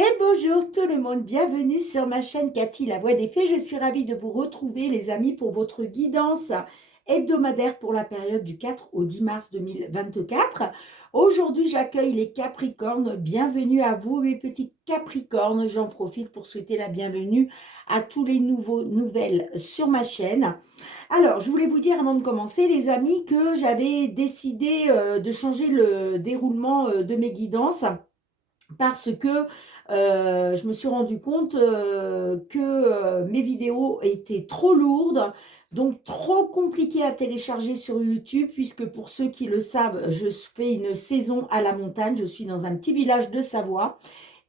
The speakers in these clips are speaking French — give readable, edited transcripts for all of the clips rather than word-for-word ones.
Et bonjour tout le monde, bienvenue sur ma chaîne Cathy, la voix des fées. Je suis ravie de vous retrouver les amis pour votre guidance hebdomadaire pour la période du 4 au 10 mars 2024. Aujourd'hui, j'accueille les Capricornes. Bienvenue à vous mes petits Capricornes. J'en profite pour souhaiter la bienvenue à tous les nouvelles sur ma chaîne. Alors, je voulais vous dire avant de commencer les amis que j'avais décidé de changer le déroulement de mes guidances parce que je me suis rendu compte que mes vidéos étaient trop lourdes, donc trop compliquées à télécharger sur YouTube, puisque pour ceux qui le savent, je fais une saison à la montagne, je suis dans un petit village de Savoie,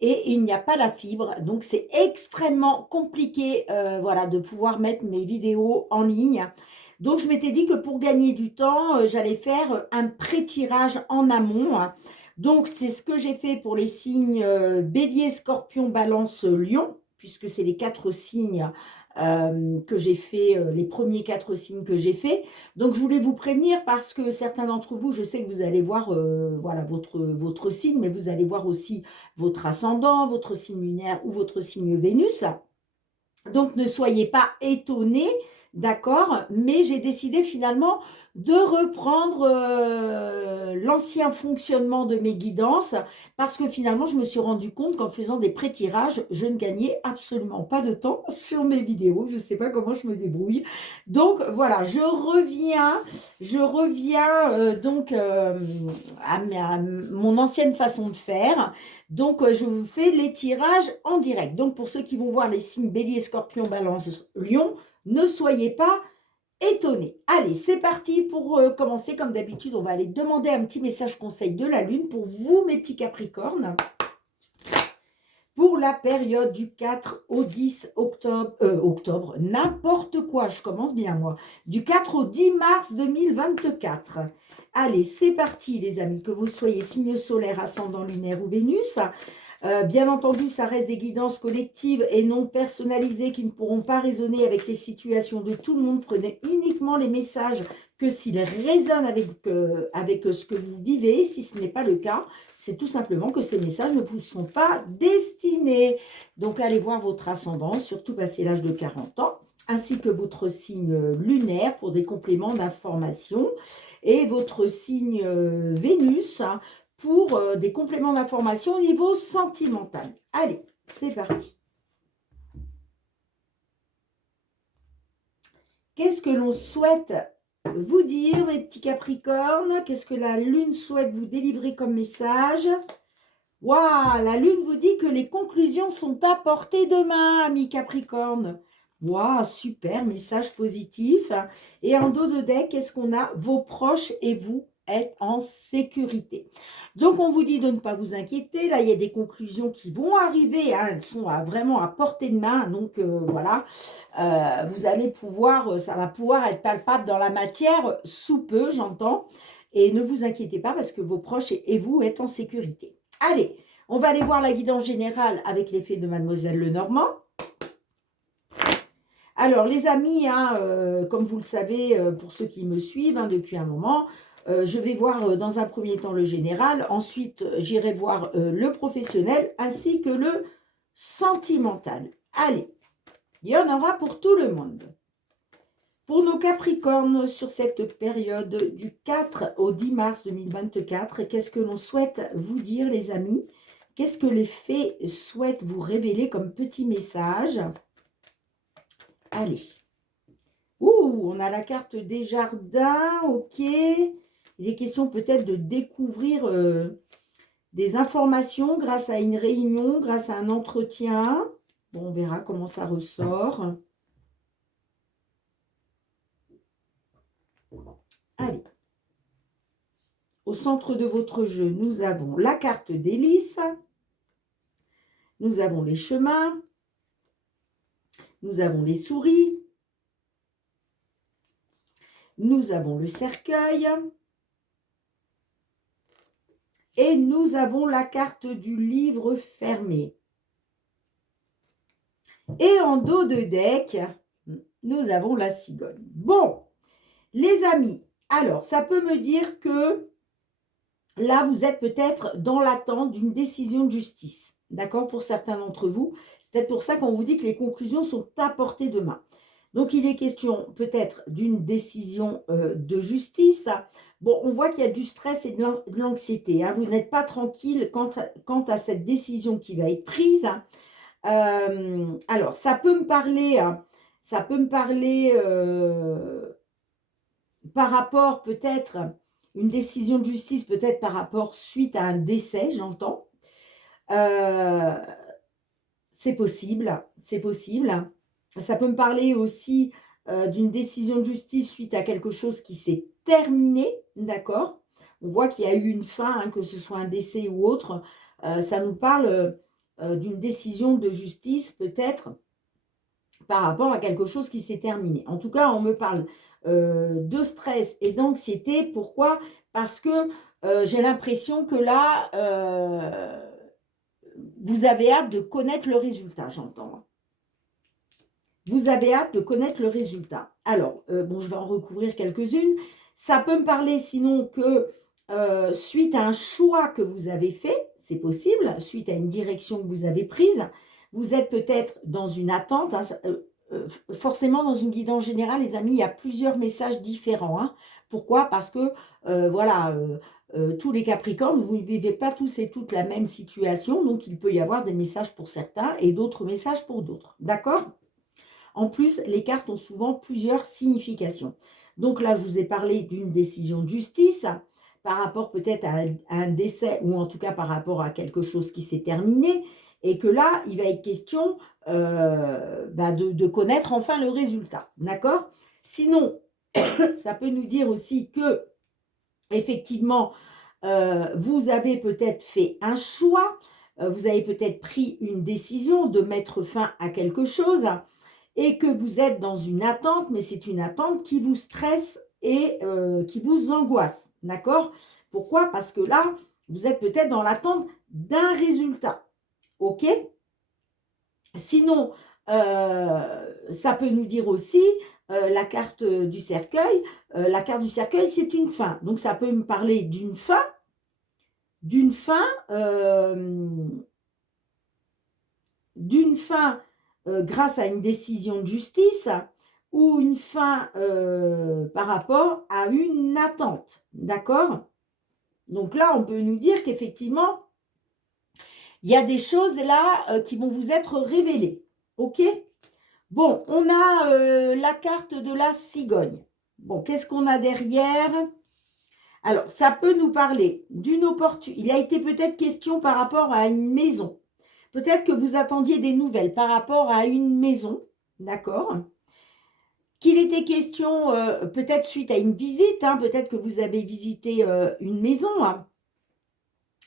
et il n'y a pas la fibre, donc c'est extrêmement compliqué voilà, de pouvoir mettre mes vidéos en ligne. Donc je m'étais dit que pour gagner du temps, j'allais faire un pré-tirage en amont. Donc c'est ce que j'ai fait pour les signes Bélier, Scorpion, Balance, Lion, puisque c'est les 4 signes que j'ai fait, les premiers 4 signes que j'ai fait. Donc je voulais vous prévenir parce que certains d'entre vous, je sais que vous allez voir voilà, votre signe, mais vous allez voir aussi votre ascendant, votre signe lunaire ou votre signe Vénus. Donc, ne soyez pas étonnés, d'accord? Mais j'ai décidé finalement de reprendre l'ancien fonctionnement de mes guidances parce que finalement, je me suis rendu compte qu'en faisant des pré-tirages, je ne gagnais absolument pas de temps sur mes vidéos. Je ne sais pas comment je me débrouille. Donc, voilà, je reviens donc à mon ancienne façon de faire. Donc, je vous fais les tirages en direct. Donc, pour ceux qui vont voir les signes Bélier, Scorpion, Balance, Lion, ne soyez pas étonnés. Allez, c'est parti pour commencer. Comme d'habitude, on va aller demander un petit message conseil de la Lune pour vous, mes petits Capricornes, pour la période du 4 au 10 octobre, n'importe quoi, je commence bien moi, du 4 au 10 mars 2024. Allez, c'est parti les amis, que vous soyez signe solaire, ascendant lunaire ou Vénus. Bien entendu, ça reste des guidances collectives et non personnalisées qui ne pourront pas résonner avec les situations de tout le monde. Prenez uniquement les messages que s'ils résonnent avec ce que vous vivez. Si ce n'est pas le cas, c'est tout simplement que ces messages ne vous sont pas destinés. Donc, allez voir votre ascendant, surtout passé l'âge de 40 ans, ainsi que votre signe lunaire pour des compléments d'information et votre signe Vénus pour des compléments d'information au niveau sentimental. Allez, c'est parti. Qu'est-ce que l'on souhaite vous dire, mes petits Capricornes? Qu'est-ce que la Lune souhaite vous délivrer comme message? Waouh, la Lune vous dit que les conclusions sont à portée de main, amis Capricornes. Waouh, super, message positif. Et en dos de deck, qu'est-ce qu'on a? Vos proches et vous êtes en sécurité. Donc, on vous dit de ne pas vous inquiéter. Là, il y a des conclusions qui vont arriver. Hein, elles sont vraiment à portée de main. Donc, voilà, vous allez pouvoir, ça va pouvoir être palpable dans la matière sous peu, j'entends. Et ne vous inquiétez pas parce que vos proches et vous êtes en sécurité. Allez, on va aller voir la guidance générale avec l'effet de Mademoiselle Lenormand. Alors, les amis, hein, comme vous le savez, pour ceux qui me suivent hein, depuis un moment, je vais voir dans un premier temps le général. Ensuite, j'irai voir le professionnel ainsi que le sentimental. Allez, il y en aura pour tout le monde. Pour nos Capricornes, sur cette période du 4 au 10 mars 2024, qu'est-ce que l'on souhaite vous dire, les amis? Qu'est-ce que les fées souhaitent vous révéler comme petit message? Allez. Ouh, on a la carte des jardins, ok. Il est question peut-être de découvrir des informations grâce à une réunion, grâce à un entretien. Bon, on verra comment ça ressort. Allez. Au centre de votre jeu, nous avons la carte des lys. Nous avons les chemins. Nous avons les souris. Nous avons le cercueil. Et nous avons la carte du livre fermé. Et en dos de deck, nous avons la cigogne. Bon, les amis, alors, ça peut me dire que là, vous êtes peut-être dans l'attente d'une décision de justice. D'accord? Pour certains d'entre vous. C'est peut-être pour ça qu'on vous dit que les conclusions sont à portée de main. Donc, il est question peut-être d'une décision de justice. Bon, on voit qu'il y a du stress et de l'anxiété. Hein. Vous n'êtes pas tranquille quant à cette décision qui va être prise. Alors, ça peut me parler, par rapport peut-être, une décision de justice, peut-être par rapport suite à un décès, j'entends. Euh, c'est possible, c'est possible. Ça peut me parler aussi d'une décision de justice suite à quelque chose qui s'est terminé, d'accord? On voit qu'il y a eu une fin, hein, que ce soit un décès ou autre. Ça nous parle d'une décision de justice, peut-être par rapport à quelque chose qui s'est terminé. En tout cas, on me parle de stress et d'anxiété. Pourquoi? Parce que j'ai l'impression que là, vous avez hâte de connaître le résultat, j'entends. Vous avez hâte de connaître le résultat. Alors, bon, je vais en recouvrir quelques-unes. Ça peut me parler sinon que suite à un choix que vous avez fait, c'est possible, suite à une direction que vous avez prise, vous êtes peut-être dans une attente. Hein, forcément, dans une guidance générale, les amis, il y a plusieurs messages différents. Hein. Pourquoi? Parce que, voilà, tous les Capricornes, vous ne vivez pas tous et toutes la même situation, donc il peut y avoir des messages pour certains et d'autres messages pour d'autres. D'accord? En plus, les cartes ont souvent plusieurs significations. Donc là, je vous ai parlé d'une décision de justice par rapport peut-être à un décès ou en tout cas par rapport à quelque chose qui s'est terminé et que là, il va être question de connaître enfin le résultat. D'accord? Sinon, ça peut nous dire aussi que, effectivement, vous avez peut-être fait un choix, vous avez peut-être pris une décision de mettre fin à quelque chose et que vous êtes dans une attente, mais c'est une attente qui vous stresse et qui vous angoisse. D'accord? Pourquoi? Parce que là, vous êtes peut-être dans l'attente d'un résultat. OK? Sinon, ça peut nous dire aussi la carte du cercueil. La carte du cercueil, c'est une fin. Donc, ça peut me parler d'une fin, d'une fin, d'une fin grâce à une décision de justice ou une fin par rapport à une attente. D'accord? Donc là, on peut nous dire qu'effectivement, il y a des choses là qui vont vous être révélées. OK? Bon, on a la carte de la cigogne. Bon, qu'est-ce qu'on a derrière? Alors, ça peut nous parler d'une opportunité. Il a été peut-être question par rapport à une maison. Peut-être que vous attendiez des nouvelles par rapport à une maison, d'accord? Qu'il était question, peut-être suite à une visite, hein, peut-être que vous avez visité une maison hein,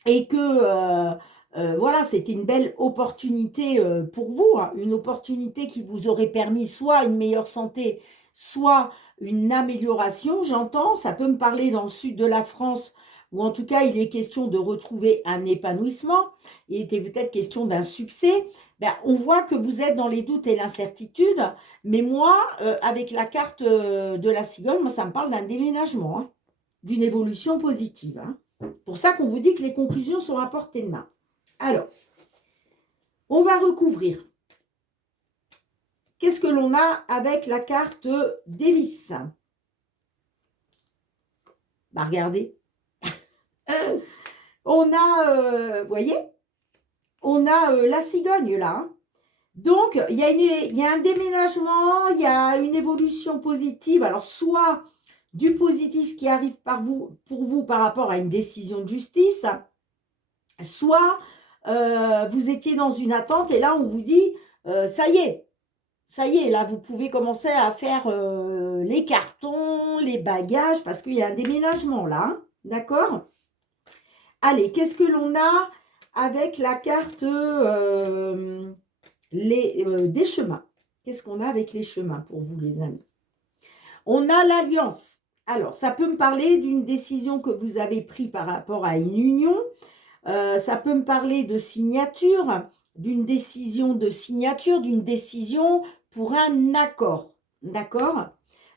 et que, voilà, c'était une belle opportunité pour vous, hein, une opportunité qui vous aurait permis soit une meilleure santé, soit une amélioration, j'entends. Ça peut me parler dans le sud de la France, ou en tout cas, il est question de retrouver un épanouissement. Il était peut-être question d'un succès. Ben, on voit que vous êtes dans les doutes et l'incertitude, mais moi, avec la carte de la cigogne, moi, ça me parle d'un déménagement, hein, d'une évolution positive. Hein. C'est pour ça qu'on vous dit que les conclusions sont à portée de main. Alors, on va recouvrir. Qu'est-ce que l'on a avec la carte d'hélice? Bah, regardez. On a, vous voyez, on a la cigogne là. Hein. Donc, il y a un déménagement, il y a une évolution positive. Alors, soit du positif qui arrive pour vous par rapport à une décision de justice, soit vous étiez dans une attente et là, on vous dit, ça y est, là, vous pouvez commencer à faire les cartons, les bagages, parce qu'il y a un déménagement là, hein, d'accord? Allez, qu'est-ce que l'on a avec la carte des chemins? Qu'est-ce qu'on a avec les chemins pour vous, les amis? On a l'alliance. Alors, ça peut me parler d'une décision que vous avez prise par rapport à une union. Ça peut me parler de signature, d'une décision de signature, d'une décision pour un accord. D'accord?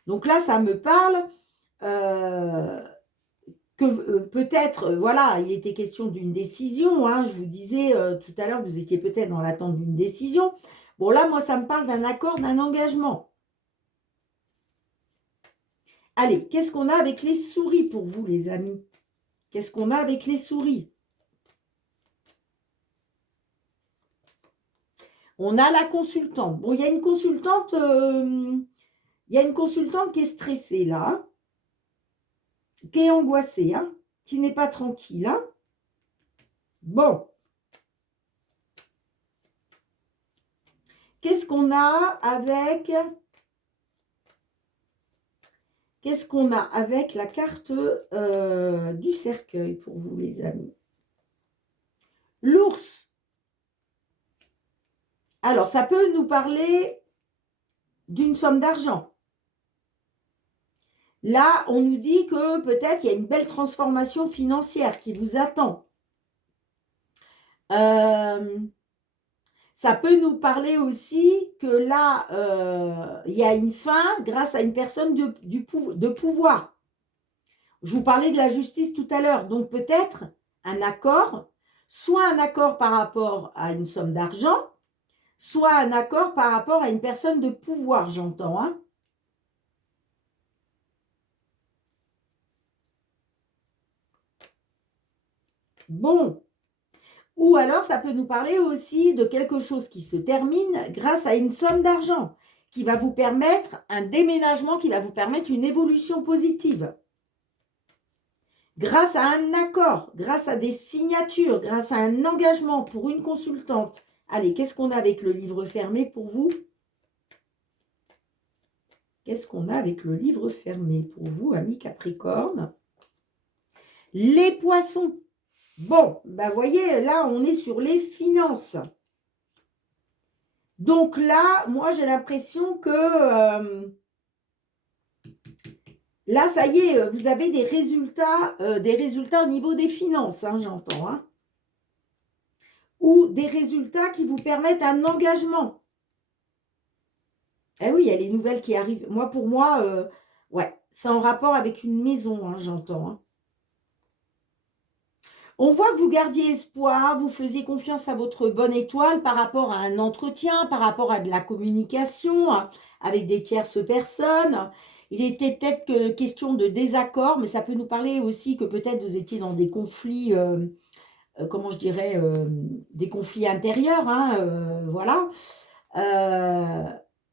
Donc là, ça me parle que peut-être, voilà, il était question d'une décision, hein, je vous disais tout à l'heure, vous étiez peut-être dans l'attente d'une décision. Bon, là, moi, ça me parle d'un accord, d'un engagement. Allez, qu'est-ce qu'on a avec les souris pour vous, les amis? Qu'est-ce qu'on a avec les souris? On a la consultante. Bon, il y a une consultante, qui est stressée, là, hein, qui est angoissée, hein, qui n'est pas tranquille, hein. Bon. Qu'est-ce qu'on a avec... Qu'est-ce qu'on a avec la carte du cercueil pour vous, les amis? L'ours. Alors, ça peut nous parler d'une somme d'argent. Là, on nous dit que peut-être il y a une belle transformation financière qui vous attend. Ça peut nous parler aussi que là, il y a une fin grâce à une personne de pouvoir. Je vous parlais de la justice tout à l'heure. Donc peut-être un accord, soit un accord par rapport à une somme d'argent, soit un accord par rapport à une personne de pouvoir, j'entends, hein. Bon. Ou alors, ça peut nous parler aussi de quelque chose qui se termine grâce à une somme d'argent, qui va vous permettre un déménagement, qui va vous permettre une évolution positive. Grâce à un accord, grâce à des signatures, grâce à un engagement pour une consultante. Allez, qu'est-ce qu'on a avec le livre fermé pour vous? Qu'est-ce qu'on a avec le livre fermé pour vous, amis Capricorne? Les poissons. Bon, ben voyez, là, on est sur les finances. Donc là, moi, j'ai l'impression que là, ça y est, vous avez des résultats au niveau des finances, hein, j'entends. Hein, ou des résultats qui vous permettent un engagement. Eh oui, il y a les nouvelles qui arrivent. Moi, pour moi, ouais, c'est en rapport avec une maison, hein, j'entends. Hein. On voit que vous gardiez espoir, vous faisiez confiance à votre bonne étoile par rapport à un entretien, par rapport à de la communication avec des tierces personnes. Il était peut-être que question de désaccord, mais ça peut nous parler aussi que peut-être vous étiez dans des conflits, comment je dirais, des conflits intérieurs, hein, voilà.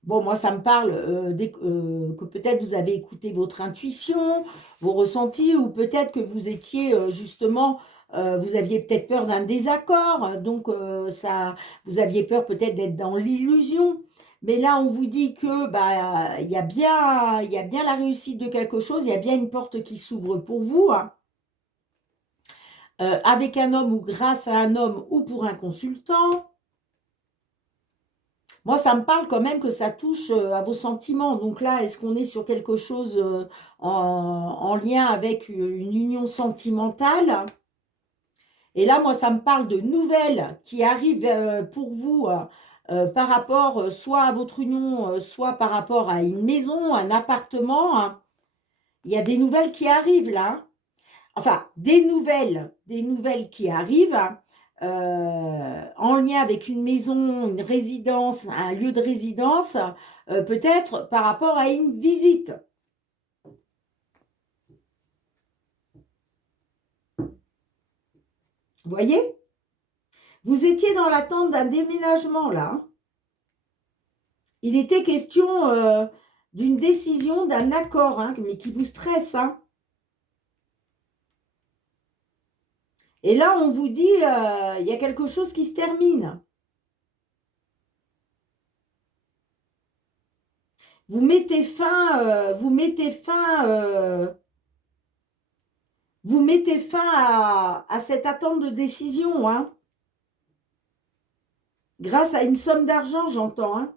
Bon, moi, ça me parle que peut-être vous avez écouté votre intuition, vos ressentis, ou peut-être que vous étiez justement, vous aviez peut-être peur d'un désaccord, donc vous aviez peur peut-être d'être dans l'illusion. Mais là, on vous dit que bah, il y a bien la réussite de quelque chose, il y a bien une porte qui s'ouvre pour vous, hein. Avec un homme ou grâce à un homme ou pour un consultant. Moi, ça me parle quand même que ça touche à vos sentiments. Donc là, est-ce qu'on est sur quelque chose en lien avec une union sentimentale? Et là, moi, ça me parle de nouvelles qui arrivent pour vous par rapport soit à votre union, soit par rapport à une maison, un appartement. Hein. Il y a des nouvelles qui arrivent là. Enfin, des nouvelles qui arrivent en lien avec une maison, une résidence, un lieu de résidence, peut-être par rapport à une visite. Vous voyez? Vous étiez dans l'attente d'un déménagement, là. Il était question d'une décision, d'un accord, hein, mais qui vous stresse, hein. Et là, on vous dit, il y a quelque chose qui se termine. Vous mettez fin à cette attente de décision, hein. Grâce à une somme d'argent, j'entends, hein.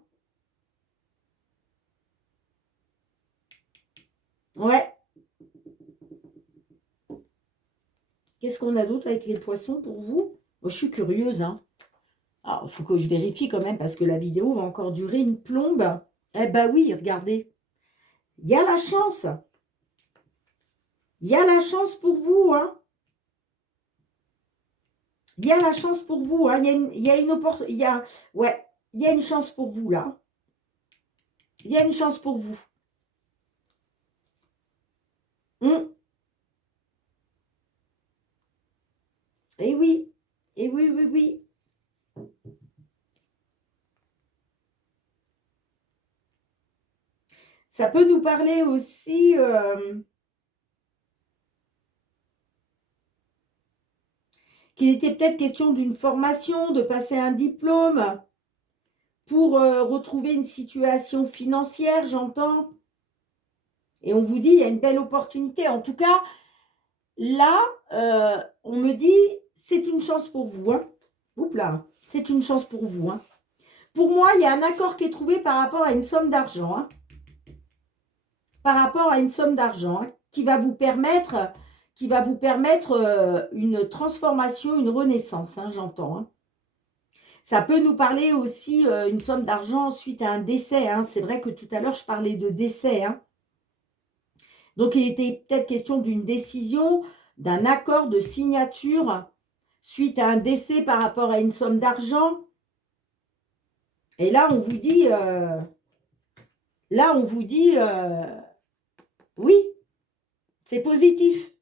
Ouais. Qu'est-ce qu'on a d'autre avec les poissons pour vous? Moi, je suis curieuse, hein. Alors, il faut que je vérifie quand même parce que la vidéo va encore durer une plombe. Eh ben oui, regardez. Il y a la chance. Il y a la chance pour vous, hein. Il y a la chance pour vous, hein. Il y a une opportunité, ouais, il y a une chance pour vous, là. Il y a une chance pour vous. Et oui, et oui, oui, oui. Ça peut nous parler aussi qu'il était peut-être question d'une formation, de passer un diplôme pour retrouver une situation financière, j'entends. Et on vous dit, il y a une belle opportunité. En tout cas, là, on me dit, c'est une chance pour vous. Hein. Oups là, c'est une chance pour vous. Hein. Pour moi, il y a un accord qui est trouvé par rapport à une somme d'argent. Hein. Par rapport à une somme d'argent hein, qui va vous permettre une transformation, une renaissance, hein, j'entends. Hein. Ça peut nous parler aussi une somme d'argent suite à un décès. Hein. C'est vrai que tout à l'heure, je parlais de décès. Hein. Donc, il était peut-être question d'une décision, d'un accord de signature suite à un décès par rapport à une somme d'argent. Et là, on vous dit, oui, c'est positif.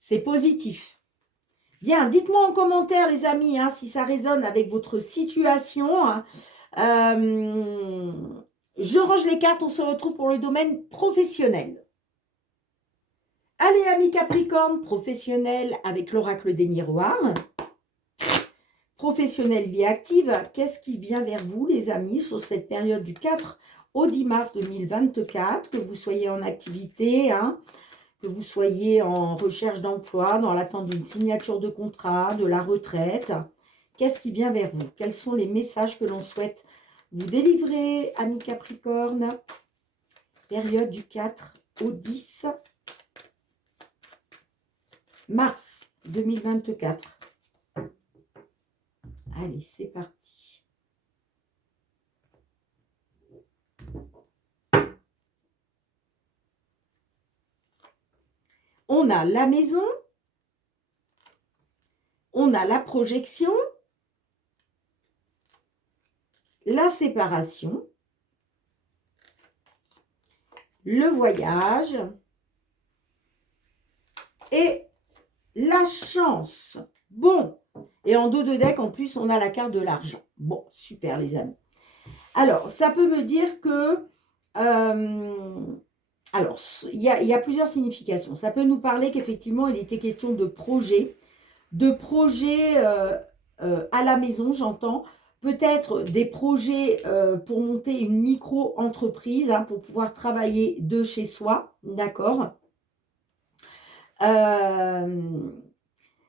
C'est positif. Bien, dites-moi en commentaire, les amis, hein, si ça résonne avec votre situation. Hein. Je range les cartes, on se retrouve pour le domaine professionnel. Allez, amis Capricorne, professionnel avec l'oracle des miroirs. Professionnel vie active, qu'est-ce qui vient vers vous, les amis, sur cette période du 4 au 10 mars 2024, que vous soyez en activité, hein, que vous soyez en recherche d'emploi, dans l'attente d'une signature de contrat, de la retraite. Qu'est-ce qui vient vers vous? Quels sont les messages que l'on souhaite vous délivrer, amis Capricorne? Période du 4 au 10 mars 2024. Allez, c'est parti. On a la maison, on a la projection, la séparation, le voyage et la chance. Bon, et en dos de deck, en plus, on a la carte de l'argent. Bon, super les amis. Alors, ça peut me dire que... alors, il y a plusieurs significations. Ça peut nous parler qu'effectivement, il était question de projets à la maison, j'entends. Peut-être des projets pour monter une micro-entreprise, hein, pour pouvoir travailler de chez soi, d'accord.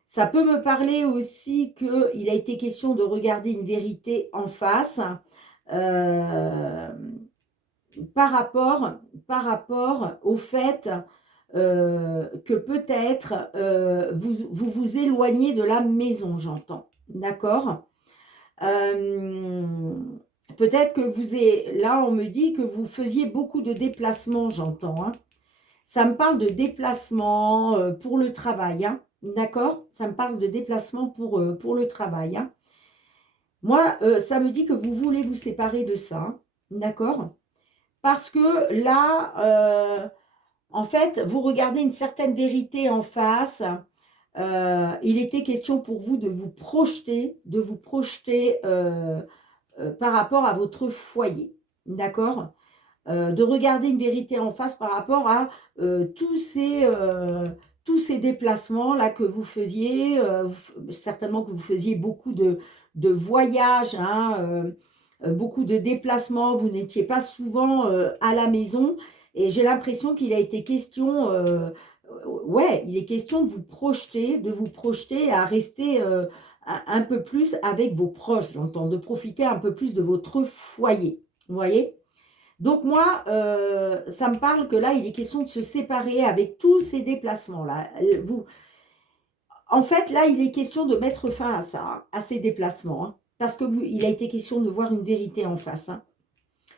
Ça peut me parler aussi qu'il a été question de regarder une vérité en face par rapport au fait que peut-être vous éloignez de la maison, j'entends. D'accord. Peut-être que là, on me dit que vous faisiez beaucoup de déplacements, j'entends. Hein. Ça me parle de déplacement pour le travail. Hein. D'accord. Ça me parle de déplacement pour le travail. Hein. Moi, ça me dit que vous voulez vous séparer de ça. Hein. D'accord. Parce que là, en fait, vous regardez une certaine vérité en face. Il était question pour vous de vous projeter par rapport à votre foyer. D'accord. De regarder une vérité en face par rapport à tous ces déplacements-là que vous faisiez. Certainement que vous faisiez beaucoup de voyages, hein, beaucoup de déplacements. Vous n'étiez pas souvent à la maison. Et j'ai l'impression qu'il a été question, ouais, il est question de vous projeter à rester un peu plus avec vos proches, j'entends, de profiter un peu plus de votre foyer. Vous voyez? Donc moi, ça me parle que là, il est question de se séparer avec tous ces déplacements-là. En fait, là, il est question de mettre fin à ces déplacements. Hein, parce qu'il a été question de voir une vérité en face. Hein.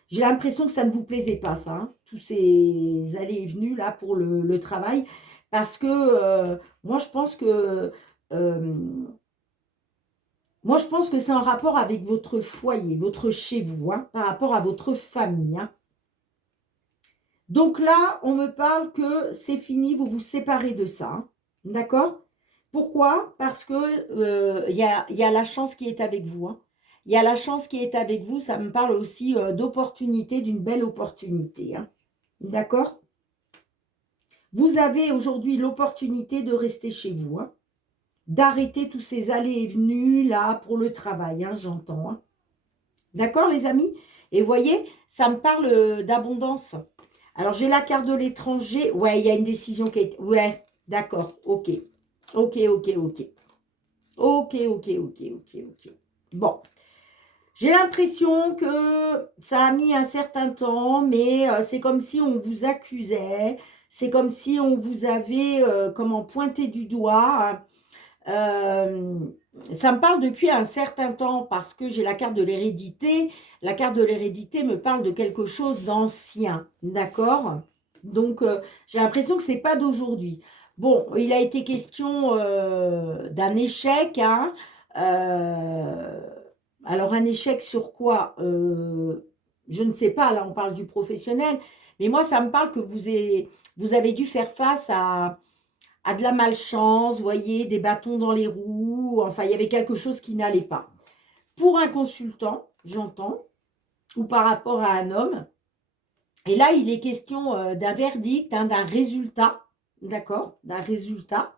J'ai l'impression que ça ne vous plaisait pas, ça, hein, tous ces allées et venues là pour le travail. Parce que moi, je pense que euh, c'est en rapport avec votre foyer, votre chez vous, hein, par rapport à votre famille. Hein. Donc là, on me parle que c'est fini, vous vous séparez de ça. Hein. D'accord? Pourquoi? Parce que y a la chance qui est avec vous. Hein. Il y a la chance qui est avec vous. Ça me parle aussi d'opportunité, d'une belle opportunité. Hein. D'accord? Vous avez aujourd'hui l'opportunité de rester chez vous. Hein. D'arrêter tous ces allées et venues là pour le travail. Hein, j'entends. Hein. D'accord, les amis? Et vous voyez, ça me parle d'abondance. Alors, j'ai la carte de l'étranger. Ouais, il y a une décision qui est... Ouais, d'accord, ok. Ok, ok, ok. Ok, ok, ok, ok, ok. Bon, j'ai l'impression que ça a mis un certain temps, mais c'est comme si on vous accusait. C'est comme si on vous avait, comment, pointé du doigt. Euh, Ça me parle depuis un certain temps parce que j'ai la carte de l'hérédité. La carte de l'hérédité me parle de quelque chose d'ancien, d'accord? Donc, j'ai l'impression que c'est pas d'aujourd'hui. Bon, il a été question d'un échec, hein. Euh, alors, un échec sur quoi? Je ne sais pas, là, on parle du professionnel. Mais moi, ça me parle que vous avez dû faire face à de la malchance, vous voyez, des bâtons dans les roues. Enfin, il y avait quelque chose qui n'allait pas. Pour un consultant, j'entends, ou par rapport à un homme. Et là, il est question d'un verdict, hein, d'un résultat, d'accord, d'un résultat.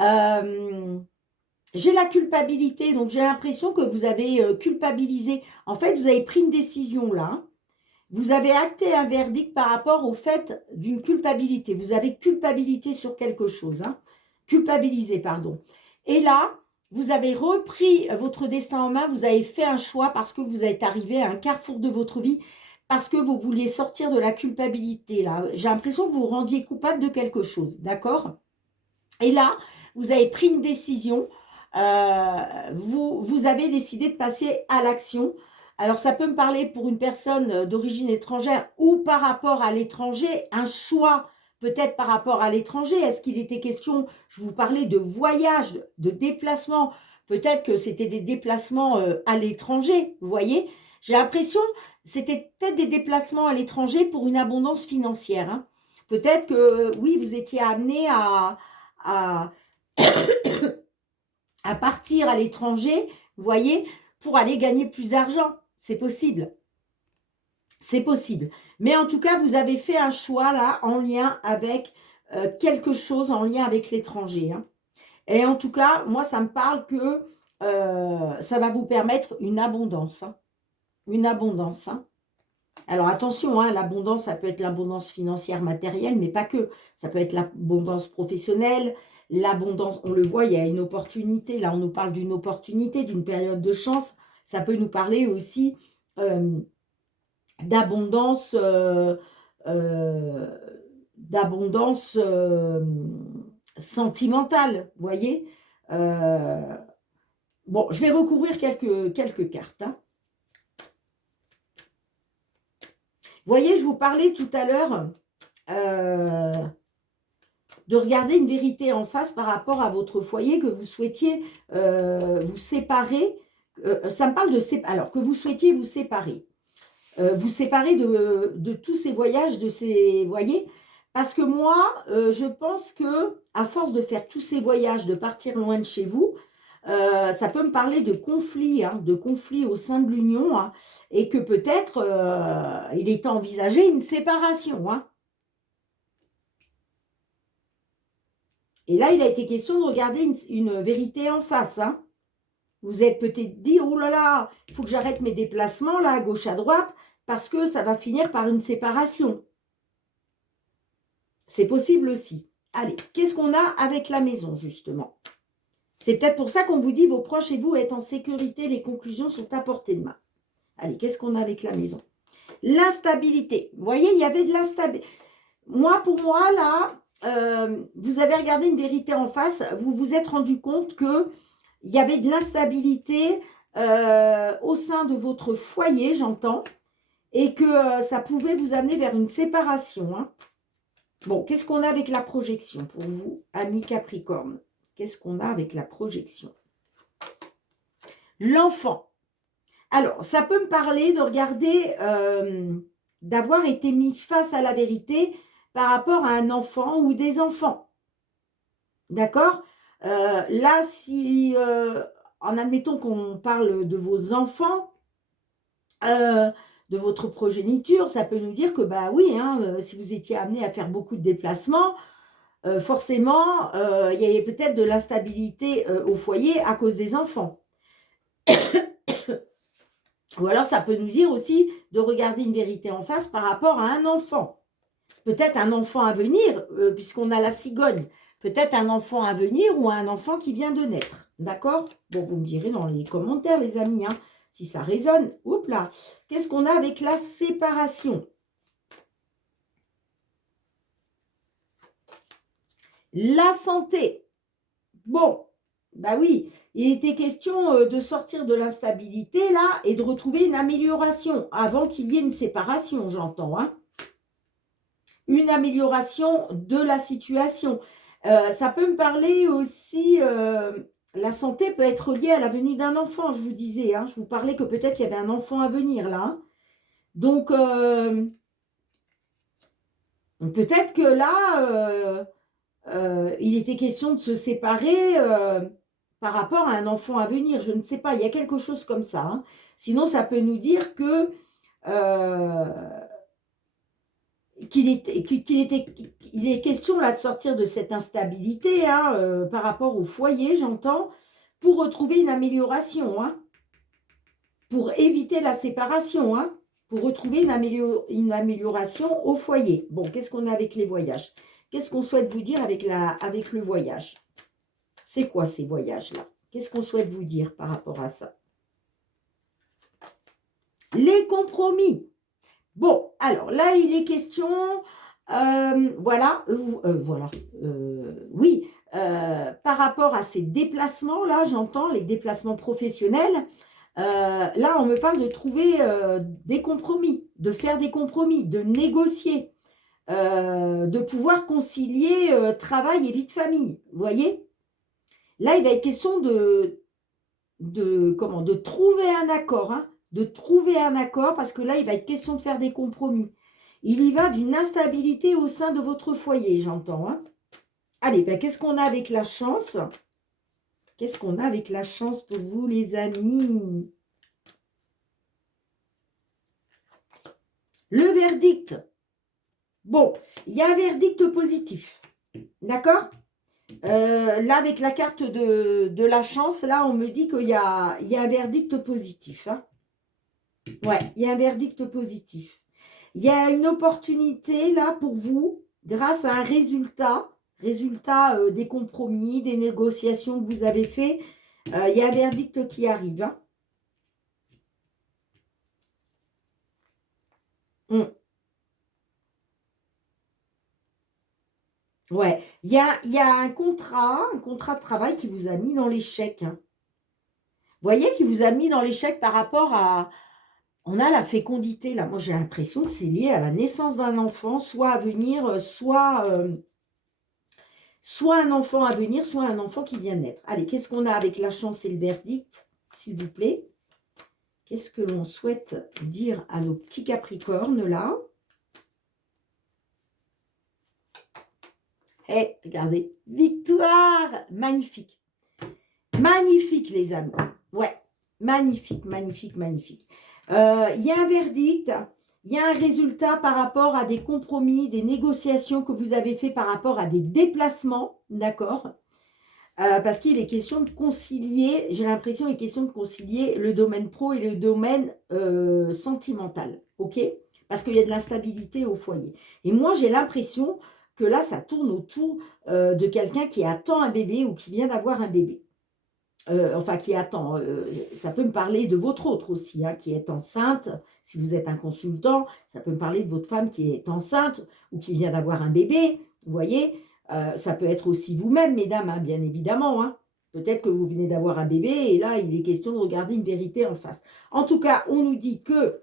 Euh, j'ai la culpabilité, donc j'ai l'impression que vous avez culpabilisé. En fait, vous avez pris une décision là. Hein. Vous avez acté un verdict par rapport au fait d'une culpabilité. Vous avez culpabilité sur quelque chose. Hein. Culpabilisé, pardon. Et là, vous avez repris votre destin en main. Vous avez fait un choix parce que vous êtes arrivé à un carrefour de votre vie, parce que vous vouliez sortir de la culpabilité. Là, j'ai l'impression que vous vous rendiez coupable de quelque chose. D'accord? Et là, vous avez pris une décision, vous avez décidé de passer à l'action. Alors, ça peut me parler pour une personne d'origine étrangère ou par rapport à l'étranger, un choix peut-être par rapport à l'étranger. Est-ce qu'il était question, je vous parlais de voyage, de déplacement, peut-être que c'était des déplacements à l'étranger, vous voyez? J'ai l'impression, c'était peut-être des déplacements à l'étranger pour une abondance financière. Hein. Peut-être que, oui, vous étiez amené à, à partir à l'étranger, vous voyez, pour aller gagner plus d'argent. C'est possible. C'est possible. Mais en tout cas, vous avez fait un choix là en lien avec quelque chose, en lien avec l'étranger. Hein. Et en tout cas, moi, ça me parle que ça va vous permettre une abondance. Hein. Une abondance. Hein. Alors attention, hein, l'abondance, ça peut être l'abondance financière matérielle, mais pas que. Ça peut être l'abondance professionnelle, l'abondance, on le voit, il y a une opportunité. Là, on nous parle d'une opportunité, d'une période de chance. Ça peut nous parler aussi euh, d'abondance, euh, d'abondance sentimentale, vous voyez. Euh, bon, je vais recouvrir quelques cartes. Hein. Vous voyez, je vous parlais tout à l'heure euh, de regarder une vérité en face par rapport à votre foyer, que vous souhaitiez vous séparer. Ça me parle de alors que vous souhaitiez vous séparer de tous ces voyages, de ces, voyez, parce que moi, je pense que à force de faire tous ces voyages, de partir loin de chez vous, ça peut me parler de conflits au sein de l'union, hein, et que peut-être il est envisagé une séparation. Hein. Et là, il a été question de regarder une vérité en face. Hein. Vous êtes peut-être dit, oh là là, il faut que j'arrête mes déplacements là, à gauche, à droite, parce que ça va finir par une séparation. C'est possible aussi. Allez, qu'est-ce qu'on a avec la maison, justement? C'est peut-être pour ça qu'on vous dit, vos proches et vous êtes en sécurité, les conclusions sont à portée de main. Allez, qu'est-ce qu'on a avec la maison? L'instabilité. Vous voyez, il y avait de l'instabilité. Pour moi, là, vous avez regardé une vérité en face, vous vous êtes rendu compte que il y avait de l'instabilité au sein de votre foyer, j'entends, et que ça pouvait vous amener vers une séparation. Hein. Bon, qu'est-ce qu'on a avec la projection pour vous, amis Capricorne? Qu'est-ce qu'on a avec la projection? L'enfant. Alors, ça peut me parler de regarder, d'avoir été mis face à la vérité par rapport à un enfant ou des enfants. D'accord? Là, si, en admettant qu'on parle de vos enfants, de votre progéniture, ça peut nous dire que, bah oui, hein, si vous étiez amené à faire beaucoup de déplacements, forcément, il y avait peut-être de l'instabilité au foyer à cause des enfants. Ou alors, ça peut nous dire aussi de regarder une vérité en face par rapport à un enfant. Peut-être un enfant à venir, puisqu'on a la cigogne. Peut-être un enfant à venir ou un enfant qui vient de naître. D'accord? Bon, vous me direz dans les commentaires, les amis, hein, si ça résonne. Oups là. Qu'est-ce qu'on a avec la séparation? La santé. Bon, bah oui, il était question de sortir de l'instabilité là et de retrouver une amélioration avant qu'il y ait une séparation, j'entends. Hein. Une amélioration de la situation. Ça peut me parler aussi, la santé peut être liée à la venue d'un enfant, je vous disais. Hein, je vous parlais que peut-être il y avait un enfant à venir là. Hein. Donc, peut-être que là, il était question de se séparer par rapport à un enfant à venir. Je ne sais pas, il y a quelque chose comme ça. Hein. Sinon, ça peut nous dire que il est question là de sortir de cette instabilité hein, par rapport au foyer, j'entends, pour retrouver une amélioration, hein, pour éviter la séparation, hein, pour retrouver une amélioration au foyer. Bon, qu'est-ce qu'on a avec les voyages? Qu'est-ce qu'on souhaite vous dire avec le voyage? C'est quoi ces voyages-là? Qu'est-ce qu'on souhaite vous dire par rapport à ça? Les compromis. Bon, alors là, il est question, oui, par rapport à ces déplacements-là, j'entends les déplacements professionnels, là, on me parle de trouver des compromis, de faire des compromis, de négocier, de pouvoir concilier travail et vie de famille, vous voyez? Là, il va être question de trouver un accord, hein, de trouver un accord, parce que là, il va être question de faire des compromis. Il y va d'une instabilité au sein de votre foyer, j'entends. Hein. Allez, ben, qu'est-ce qu'on a avec la chance? Qu'est-ce qu'on a avec la chance pour vous, les amis? Le verdict. Bon, il y a un verdict positif. D'accord? Là, avec la carte de la chance, là, on me dit qu'il y a un verdict positif. Hein. Ouais, il y a un verdict positif. Il y a une opportunité là pour vous, grâce à un résultat des compromis, des négociations que vous avez fait. Il y a un verdict qui arrive. Hein. Ouais, il y a un contrat de travail qui vous a mis dans l'échec. Hein. Vous voyez, qui vous a mis dans l'échec par rapport à... On a la fécondité, là. Moi, j'ai l'impression que c'est lié à la naissance d'un enfant, soit à venir, soit un enfant à venir, soit un enfant qui vient naître. Allez, qu'est-ce qu'on a avec la chance et le verdict, s'il vous plaît? Qu'est-ce que l'on souhaite dire à nos petits Capricornes, là? Eh, regardez, victoire! Magnifique. Magnifique, les amis. Ouais, magnifique, magnifique, magnifique. Il y a un verdict, il y a un résultat par rapport à des compromis, des négociations que vous avez fait par rapport à des déplacements, d'accord? Parce qu'il est question de concilier, j'ai l'impression qu'il est question de concilier le domaine pro et le domaine sentimental, ok? Parce qu'il y a de l'instabilité au foyer. Et moi, j'ai l'impression que là, ça tourne autour de quelqu'un qui attend un bébé ou qui vient d'avoir un bébé. Enfin, qui attend, ça peut me parler de votre autre aussi, hein, qui est enceinte, si vous êtes un consultant, ça peut me parler de votre femme qui est enceinte ou qui vient d'avoir un bébé, vous voyez, ça peut être aussi vous-même, mesdames, hein, bien évidemment, hein. Peut-être que vous venez d'avoir un bébé et là, il est question de regarder une vérité en face. En tout cas, on nous dit que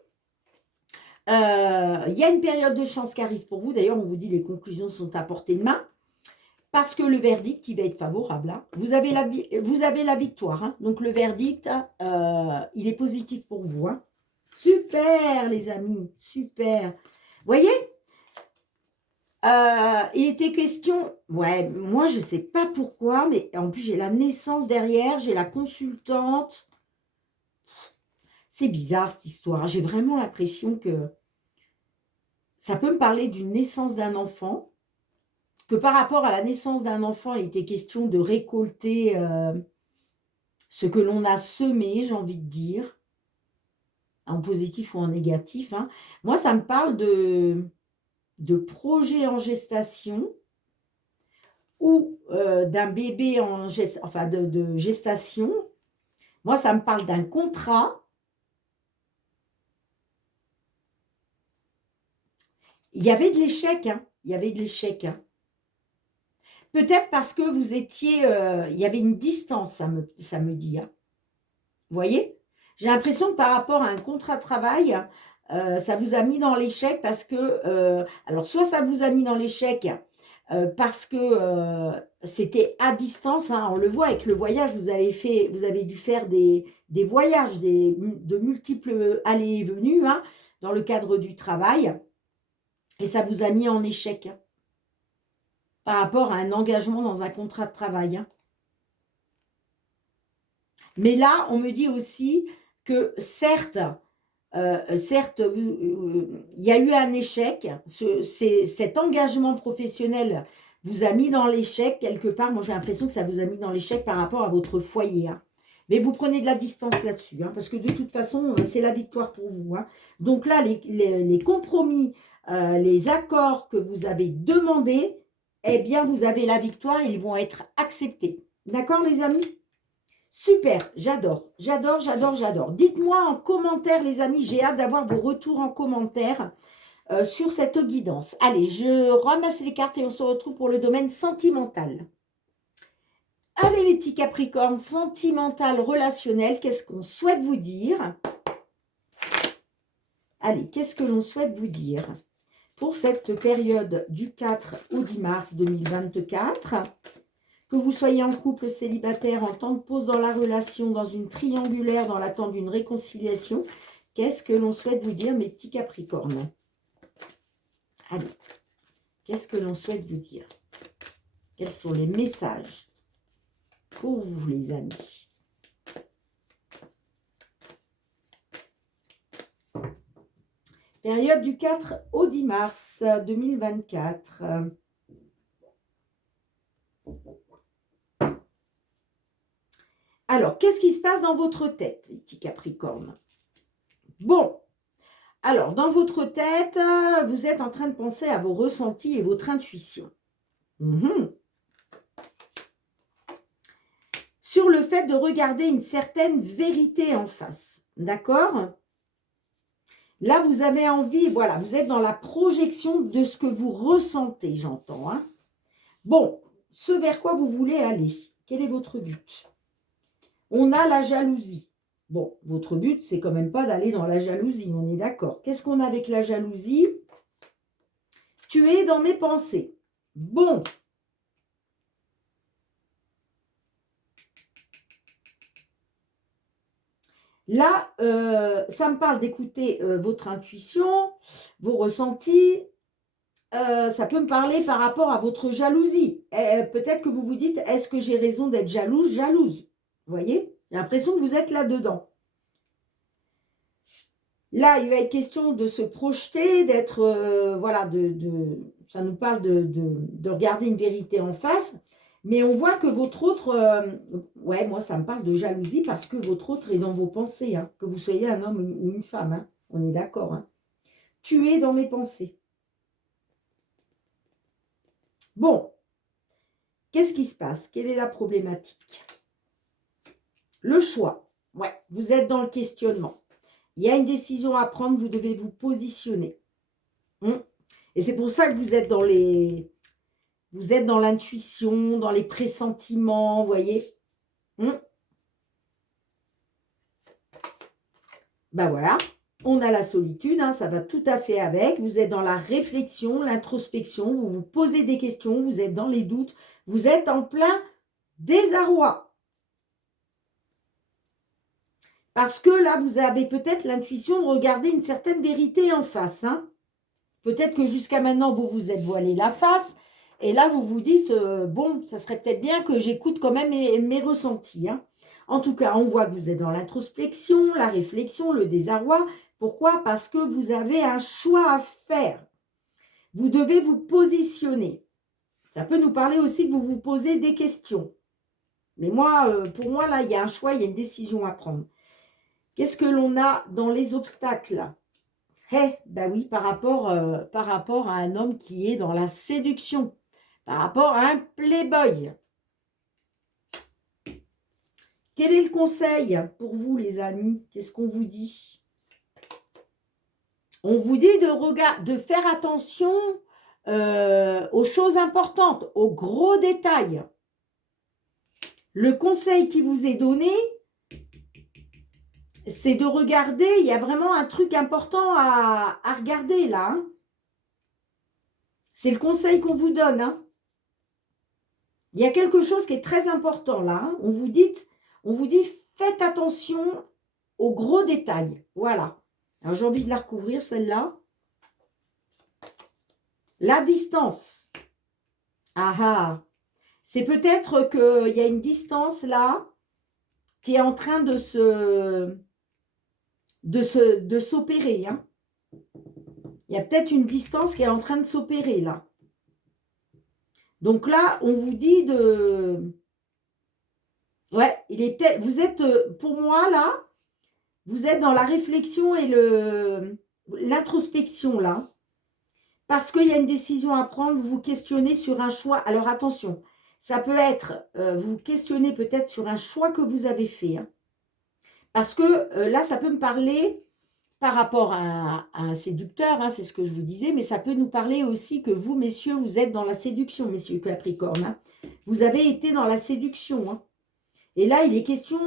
Il y a une période de chance qui arrive pour vous. D'ailleurs, on vous dit les conclusions sont à portée de main. Parce que le verdict, il va être favorable. Hein. Vous avez la victoire. Hein. Donc, le verdict, il est positif pour vous. Hein. Super, les amis. Super. Voyez, il était question... Ouais, moi, je ne sais pas pourquoi, mais en plus, j'ai la naissance derrière, j'ai la consultante. C'est bizarre, cette histoire. J'ai vraiment l'impression que ça peut me parler d'une naissance d'un enfant, que par rapport à la naissance d'un enfant, il était question de récolter ce que l'on a semé, j'ai envie de dire, en positif ou en négatif. Hein. Moi, ça me parle de projet en gestation ou d'un bébé enfin de gestation. Moi, ça me parle d'un contrat. Il y avait de l'échec, hein. Il y avait de l'échec. Hein. Peut-être parce que vous étiez... il y avait une distance, ça me dit. Hein. Vous voyez? J'ai l'impression que par rapport à un contrat de travail, ça vous a mis dans l'échec parce que... alors, soit ça vous a mis dans l'échec parce que c'était à distance. Hein, on le voit avec le voyage, vous avez dû faire des voyages, de multiples allées et venues hein, dans le cadre du travail. Et ça vous a mis en échec hein, par rapport à un engagement dans un contrat de travail. Hein. Mais là, on me dit aussi que certes, il y a eu un échec. Cet engagement professionnel vous a mis dans l'échec quelque part. Moi, j'ai l'impression que ça vous a mis dans l'échec par rapport à votre foyer. Hein. Mais vous prenez de la distance là-dessus, hein, parce que de toute façon, c'est la victoire pour vous. Hein. Donc là, les compromis, les accords que vous avez demandés, eh bien, vous avez la victoire, ils vont être acceptés. D'accord, les amis ? Super, j'adore, j'adore, j'adore, j'adore. Dites-moi en commentaire, les amis, j'ai hâte d'avoir vos retours en commentaire sur cette guidance. Allez, je ramasse les cartes et on se retrouve pour le domaine sentimental. Allez, mes petits Capricornes, sentimental, relationnel, qu'est-ce qu'on souhaite vous dire? Allez, qu'est-ce que l'on souhaite vous dire pour cette période du 4 au 10 mars 2024 ? Que vous soyez en couple, célibataire, en temps de pause dans la relation, dans une triangulaire, dans l'attente d'une réconciliation, qu'est-ce que l'on souhaite vous dire, mes petits Capricornes? Allez, qu'est-ce que l'on souhaite vous dire? Quels sont les messages pour vous, les amis? Période du 4 au 10 mars 2024. Alors, qu'est-ce qui se passe dans votre tête, les petits Capricornes? Bon, alors, dans votre tête, vous êtes en train de penser à vos ressentis et votre intuition. Sur le fait de regarder une certaine vérité en face. D'accord? Là, vous avez envie, voilà, vous êtes dans la projection de ce que vous ressentez, j'entends. Hein? Bon, ce vers quoi vous voulez aller, quel est votre but? On a la jalousie. Bon, votre but, c'est quand même pas d'aller dans la jalousie, on est d'accord. Qu'est-ce qu'on a avec la jalousie? Tu es dans mes pensées. Bon. Là, ça me parle d'écouter votre intuition, vos ressentis. Ça peut me parler par rapport à votre jalousie. Peut-être que vous vous dites, est-ce que j'ai raison d'être jalouse? Jalouse. Vous voyez? J'ai l'impression que vous êtes là-dedans. Là, il va être question de se projeter, d'être, voilà, ça nous parle de regarder une vérité en face. Mais on voit que votre autre, ouais, moi, ça me parle de jalousie parce que votre autre est dans vos pensées, hein, que vous soyez un homme ou une femme, hein, on est d'accord. Hein. Tu es dans mes pensées. Bon, qu'est-ce qui se passe? Quelle est la problématique? Le choix. Ouais, vous êtes dans le questionnement. Il y a une décision à prendre, vous devez vous positionner. Et c'est pour ça que vous êtes dans les... Vous êtes dans l'intuition, dans les pressentiments, vous voyez. Ben voilà. On a la solitude, hein, ça va tout à fait avec. Vous êtes dans la réflexion, l'introspection, vous vous posez des questions, vous êtes dans les doutes, vous êtes en plein désarroi. Parce que là, vous avez peut-être l'intuition de regarder une certaine vérité en face. Hein. Peut-être que jusqu'à maintenant, vous vous êtes voilé la face. Et là, vous vous dites, bon, ça serait peut-être bien que j'écoute quand même mes ressentis. Hein. En tout cas, on voit que vous êtes dans l'introspection, la réflexion, le désarroi. Pourquoi? Parce que vous avez un choix à faire. Vous devez vous positionner. Ça peut nous parler aussi que vous vous posez des questions. Mais moi, pour moi, là, il y a un choix, il y a une décision à prendre. Qu'est-ce que l'on a dans les obstacles? Ben oui, par rapport à un homme qui est dans la séduction, par rapport à un playboy. Quel est le conseil pour vous, les amis? Qu'est-ce qu'on vous dit? On vous dit de faire attention aux choses importantes, aux gros détails. Le conseil qui vous est donné, c'est de regarder, il y a vraiment un truc important à regarder là. Hein. C'est le conseil qu'on vous donne. Hein. Il y a quelque chose qui est très important là. Hein. On vous dit, faites attention aux gros détails. Voilà. Alors j'ai envie de la recouvrir celle-là. La distance. Ah ah. C'est peut-être qu'il y a une distance là qui est en train de s'opérer. Hein. Il y a peut-être une distance qui est en train de s'opérer là. Donc là, on vous dit de... Ouais, vous êtes, pour moi là, vous êtes dans la réflexion et l'introspection là. Parce qu'il y a une décision à prendre, vous vous questionnez sur un choix. Alors attention, ça peut être, vous vous questionnez peut-être sur un choix que vous avez fait. Hein. Parce que là, ça peut me parler par rapport à un séducteur, hein, c'est ce que je vous disais, mais ça peut nous parler aussi que vous, messieurs, vous êtes dans la séduction, messieurs Capricorne. Hein. Vous avez été dans la séduction. Hein. Et là, il est question,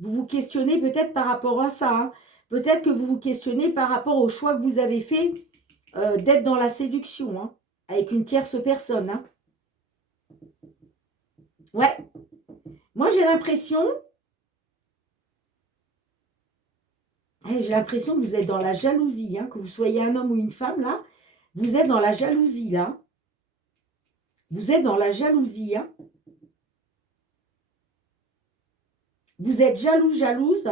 vous vous questionnez peut-être par rapport à ça. Hein. Peut-être que vous vous questionnez par rapport au choix que vous avez fait d'être dans la séduction, hein, avec une tierce personne. Hein. Ouais. Moi, j'ai l'impression que vous êtes dans la jalousie, hein, que vous soyez un homme ou une femme, là. Vous êtes dans la jalousie, là. Vous êtes dans la jalousie, hein. Vous êtes jalouse,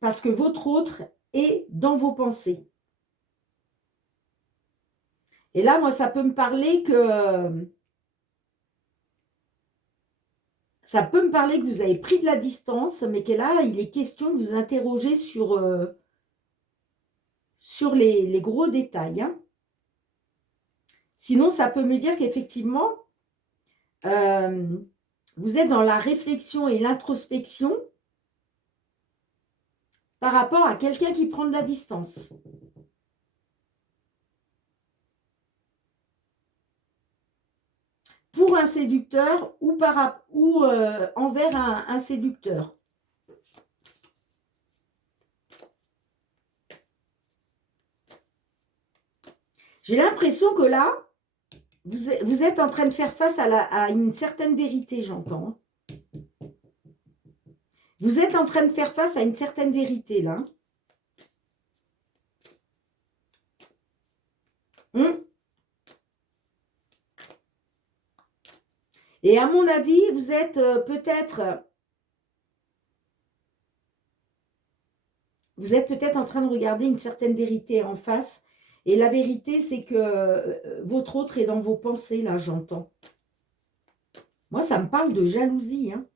parce que votre autre est dans vos pensées. Et là, moi, ça peut me parler que... Ça peut me parler que vous avez pris de la distance, mais que là, il est question de vous interroger sur les gros détails. Hein. Sinon, ça peut me dire qu'effectivement, vous êtes dans la réflexion et l'introspection par rapport à quelqu'un qui prend de la distance. Pour un séducteur ou envers un séducteur. J'ai l'impression que là, vous êtes en train de faire face à une certaine vérité, j'entends. Vous êtes en train de faire face à une certaine vérité, là. Et à mon avis, vous êtes peut-être en train de regarder une certaine vérité en face. Et la vérité, c'est que votre autre est dans vos pensées, là, j'entends. Moi, ça me parle de jalousie. Hein.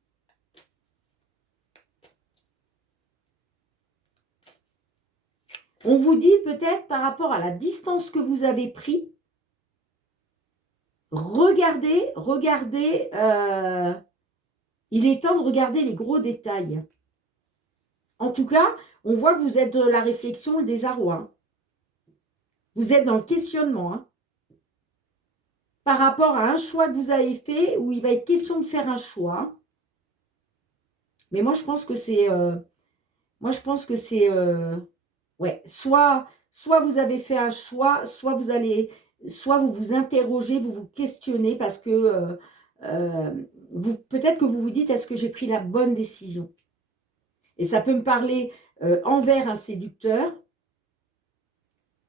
On vous dit peut-être par rapport à la distance que vous avez prise, regardez, il est temps de regarder les gros détails. En tout cas, on voit que vous êtes dans la réflexion, le désarroi. Hein. Vous êtes dans le questionnement. Hein. Par rapport à un choix que vous avez fait, où il va être question de faire un choix. Mais moi, je pense que c'est Moi, je pense que c'est... ouais, soit vous avez fait un choix, soit vous vous interrogez, vous vous questionnez parce que peut-être que vous vous dites, est-ce que j'ai pris la bonne décision? Et ça peut me parler envers un séducteur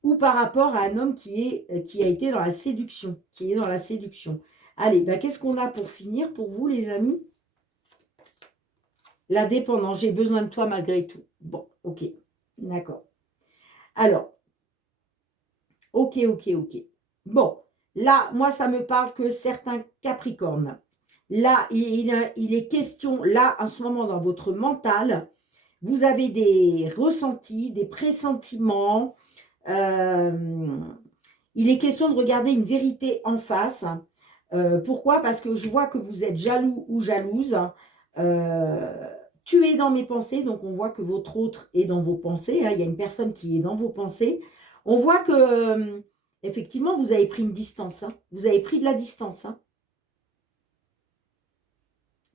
ou par rapport à un homme qui a été dans la séduction, qui est dans la séduction. Allez, ben, qu'est-ce qu'on a pour finir pour vous, les amis? La dépendance, j'ai besoin de toi malgré tout. Bon, ok, d'accord. Alors, ok, ok, ok. Bon, là, moi, ça me parle que certains Capricornes. Là, il est question, là, en ce moment, dans votre mental, vous avez des ressentis, des pressentiments. Il est question de regarder une vérité en face. Pourquoi? Parce que je vois que vous êtes jaloux ou jalouse. Tu es dans mes pensées, donc on voit que votre autre est dans vos pensées. Hein, il y a une personne qui est dans vos pensées. On voit que, effectivement, vous avez pris une distance. Hein, vous avez pris de la distance. Hein.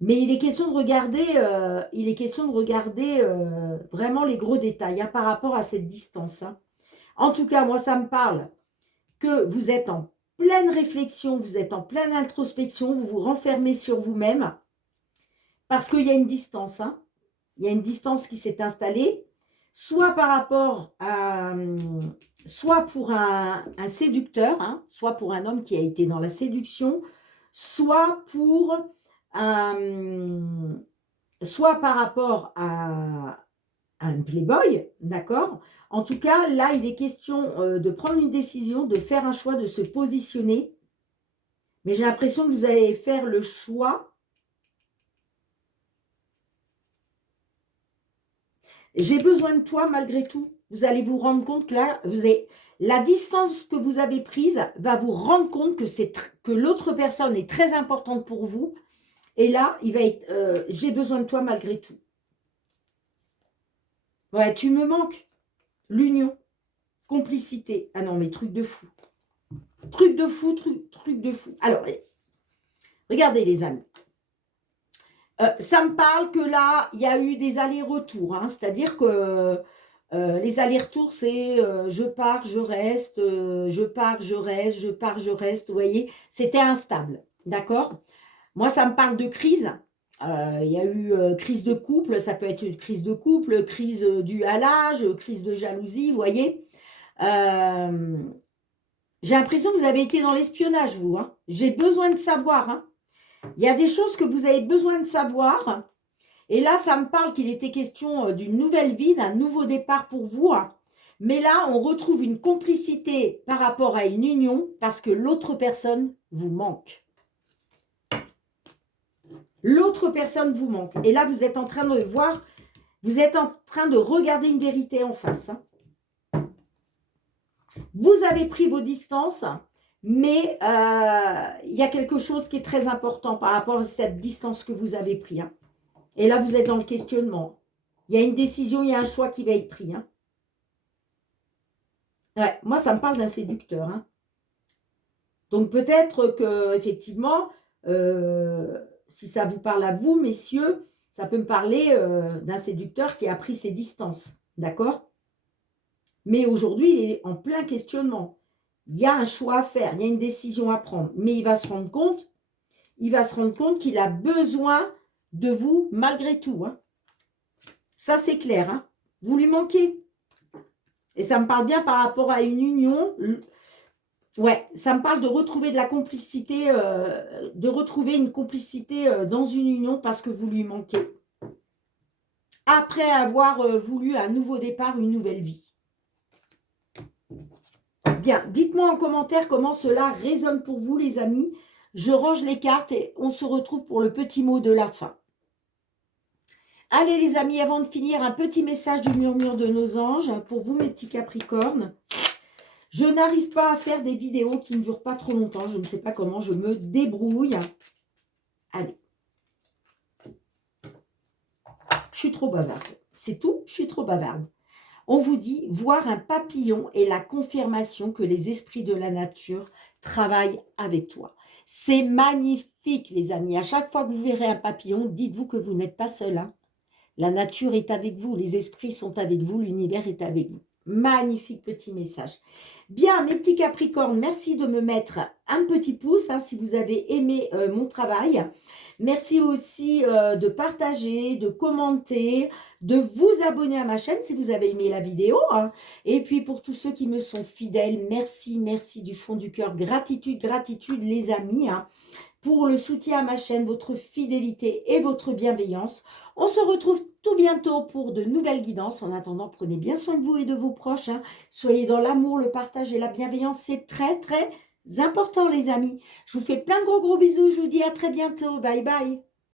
Mais il est question de regarder vraiment les gros détails hein, par rapport à cette distance. Hein. En tout cas, moi, ça me parle que vous êtes en pleine réflexion, vous êtes en pleine introspection, vous vous renfermez sur vous-même parce qu'il y a une distance. Hein. Il y a une distance qui s'est installée, soit par rapport à, soit pour un séducteur, hein, soit pour un homme qui a été dans la séduction, soit pour un, soit par rapport à un playboy, d'accord? En tout cas, là, il est question de prendre une décision, de faire un choix, de se positionner. Mais j'ai l'impression que vous allez faire le choix. J'ai besoin de toi malgré tout. Vous allez vous rendre compte que là, la distance que vous avez prise va vous rendre compte que l'autre personne est très importante pour vous. Et là, il va être, j'ai besoin de toi malgré tout. Ouais, tu me manques. L'union, complicité. Ah non, mais truc de fou. Truc de fou, truc de fou. Alors, regardez les amis. Ça me parle que là, il y a eu des allers-retours. Hein, c'est-à-dire que les allers-retours, c'est je pars, je reste, je pars, je reste, je pars, je reste. Vous voyez, c'était instable. D'accord? Moi, ça me parle de crise. Il y a eu crise de couple, ça peut être une crise de couple, crise due à l'âge, crise de jalousie, vous voyez. J'ai l'impression que vous avez été dans l'espionnage, vous. Hein. J'ai besoin de savoir. Hein. Il y a des choses que vous avez besoin de savoir. Et là, ça me parle qu'il était question d'une nouvelle vie, d'un nouveau départ pour vous. Hein. Mais là, on retrouve une complicité par rapport à une union parce que l'autre personne vous manque. L'autre personne vous manque. Et là, vous êtes en train de voir, vous êtes en train de regarder une vérité en face. Hein. Vous avez pris vos distances, mais il y a quelque chose qui est très important par rapport à cette distance que vous avez prise. Hein. Et là, vous êtes dans le questionnement. Il y a une décision, il y a un choix qui va être pris. Hein. Ouais, moi, ça me parle d'un séducteur. Hein. Donc, peut-être que effectivement, si ça vous parle à vous, messieurs, ça peut me parler d'un séducteur qui a pris ses distances. D'accord? Mais aujourd'hui, il est en plein questionnement. Il y a un choix à faire, il y a une décision à prendre. Mais il va se rendre compte qu'il a besoin de vous malgré tout. Hein. Ça, c'est clair. Hein. Vous lui manquez. Et ça me parle bien par rapport à une union. Ouais, ça me parle de retrouver de la complicité, de retrouver une complicité dans une union parce que vous lui manquez. Après avoir voulu un nouveau départ, une nouvelle vie. Bien, dites-moi en commentaire comment cela résonne pour vous, les amis. Je range les cartes et on se retrouve pour le petit mot de la fin. Allez, les amis, avant de finir, un petit message du murmure de nos anges pour vous, mes petits capricornes. Je n'arrive pas à faire des vidéos qui ne durent pas trop longtemps. Je ne sais pas comment, je me débrouille. Allez. Je suis trop bavarde. C'est tout, je suis trop bavarde. On vous dit, voir un papillon est la confirmation que les esprits de la nature travaillent avec toi. C'est magnifique, les amis. À chaque fois que vous verrez un papillon, dites-vous que vous n'êtes pas seul. Hein. La nature est avec vous, les esprits sont avec vous, l'univers est avec vous. Magnifique petit message. Bien, mes petits Capricornes, merci de me mettre un petit pouce hein, si vous avez aimé mon travail. Merci aussi de partager, de commenter, de vous abonner à ma chaîne si vous avez aimé la vidéo. Hein. Et puis pour tous ceux qui me sont fidèles, merci, merci du fond du cœur. Gratitude, gratitude les amis. Hein, pour le soutien à ma chaîne, votre fidélité et votre bienveillance. On se retrouve tout bientôt pour de nouvelles guidances. En attendant, prenez bien soin de vous et de vos proches. Hein. Soyez dans l'amour, le partage et la bienveillance. C'est très, très important, les amis. Je vous fais plein de gros bisous. Je vous dis à très bientôt. Bye, bye.